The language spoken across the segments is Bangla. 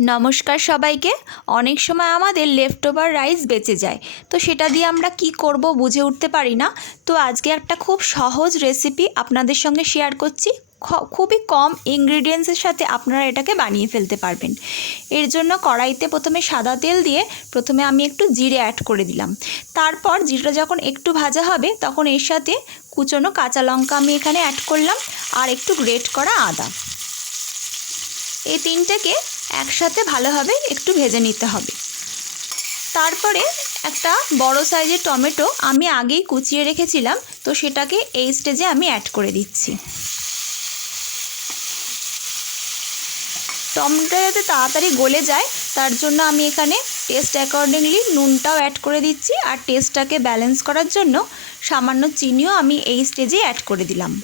নমস্কার সবাইকে। অনেক সময় আমাদের লেফট ওভার রাইস বেঁচে যায়, তো সেটা দিয়ে আমরা কি করব বুঝে উঠতে পারি না। তো আজকে একটা খুব সহজ রেসিপি আপনাদের সঙ্গে শেয়ার করছি। খুবই কম ইনগ্রিডিয়েন্টসের সাথে আপনারা এটাকে বানিয়ে ফেলতে পারবেন। এর জন্য কড়াইতে প্রথমে সাদা তেল দিয়ে প্রথমে আমি একটু জিরে অ্যাড করে দিলাম। তারপর জিরেটা যখন একটু ভাজা হবে তখন এর সাথে কুচনো কাঁচা লঙ্কা আমি এখানে অ্যাড করলাম আর একটু গ্রেট করা আদা। এই তিনটেকে একসাথে ভালোভাবে একটু ভেজে নিতে হবে। তারপরে একটা বড় সাইজের টমেটো আমি আগেই কুচিয়ে রেখেছিলাম, তো সেটাকে এই স্টেজে আমি অ্যাড করে দিচ্ছি। টমেটোটা যাতে তাড়াতাড়ি গলে যায় তার জন্য আমি এখানে টেস্ট অ্যাকর্ডিংলি নুনটাও অ্যাড করে দিচ্ছি, আর টেস্টটাকে ব্যালেন্স করার জন্য সামান্য চিনিও আমি এই স্টেজে অ্যাড করে দিলাম।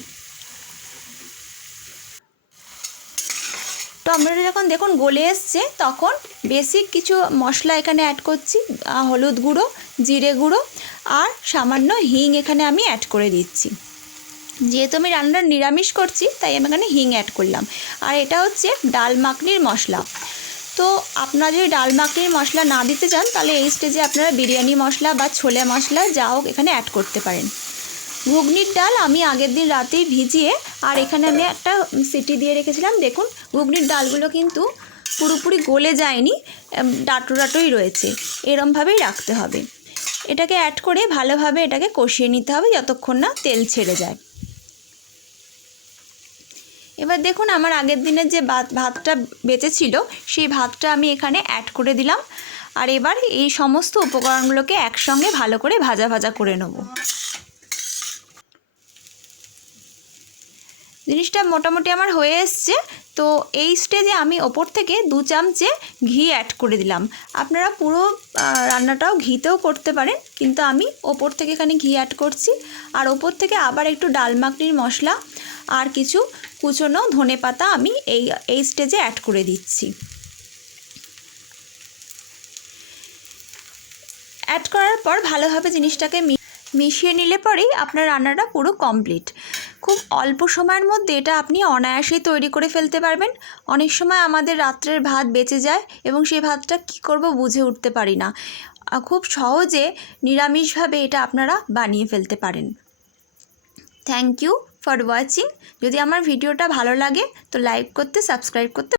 টমেটো যখন দেখুন গলে এসছে তখন বেসিক কিছু মশলা এখানে অ্যাড করছি। হলুদ গুঁড়ো, জিরে গুঁড়ো আর সামান্য হিং এখানে আমি অ্যাড করে দিচ্ছি। যেহেতু আমি রান্নাটা নিরামিষ করছি তাই আমি এখানে হিং অ্যাড করলাম। আর এটা হচ্ছে ডাল মাখনির মশলা। তো আপনারা যদি ডাল মাখনির মশলা না দিতে চান তাহলে এই স্টেজে আপনারা বিরিয়ানি মশলা বা ছোলে মশলা যা হোক এখানে অ্যাড করতে পারেন। ঘুগনির ডাল আমি আগের দিন রাতেই ভিজিয়ে আর এখানে আমি একটা সিটি দিয়ে রেখেছিলাম। দেখুন ঘুগনির ডালগুলো কিন্তু পুরোপুরি গলে যায়নি, ডাঁটো ডাঁটোই রয়েছে, এরমভাবেই রাখতে হবে। এটাকে অ্যাড করে ভালোভাবে এটাকে কষিয়ে নিতে হবে যতক্ষণ না তেল ছেড়ে যায়। এবার দেখুন আমার আগের দিনের যে ভাতটা বেঁচে ছিল সেই ভাতটা আমি এখানে অ্যাড করে দিলাম। আর এবার এই সমস্ত উপকরণগুলোকে একসঙ্গে ভালো করে ভাজা ভাজা করে নেব। জিনিসটা মোটামুটি আমার হয়ে এসছে। তো এই স্টেজে আমি ওপর থেকে 2 চামচে ঘি অ্যাড করে দিলাম। আপনারা পুরো রান্নাটাও ঘিতেও করতে পারেন, কিন্তু আমি ওপর থেকে এখানে ঘি অ্যাড করছি। আর ওপর থেকে আবার একটু ডাল মাখনির মশলা আর কিছু কুচনো ধনেপাতা আমি এই স্টেজে অ্যাড করে দিচ্ছি। অ্যাড করার পর ভালোভাবে জিনিসটাকে মিশিয়ে নিলে পরেই আপনার রান্নাটা পুরো কমপ্লিট। খুব অল্প সময়ের মধ্যে এটা আপনি অনায়াসেই তৈরি করে ফেলতে পারবেন। অনেক সময় আমাদের রাত্রের ভাত বেঁচে যায় এবং সেই ভাতটা কী করব বুঝে উঠতে পারি না। খুব সহজে নিরামিষভাবে এটা আপনারা বানিয়ে ফেলতে পারেন। Thank you for watching. যদি আমার ভিডিওটা ভালো লাগে তো লাইক করতে, সাবস্ক্রাইব করতে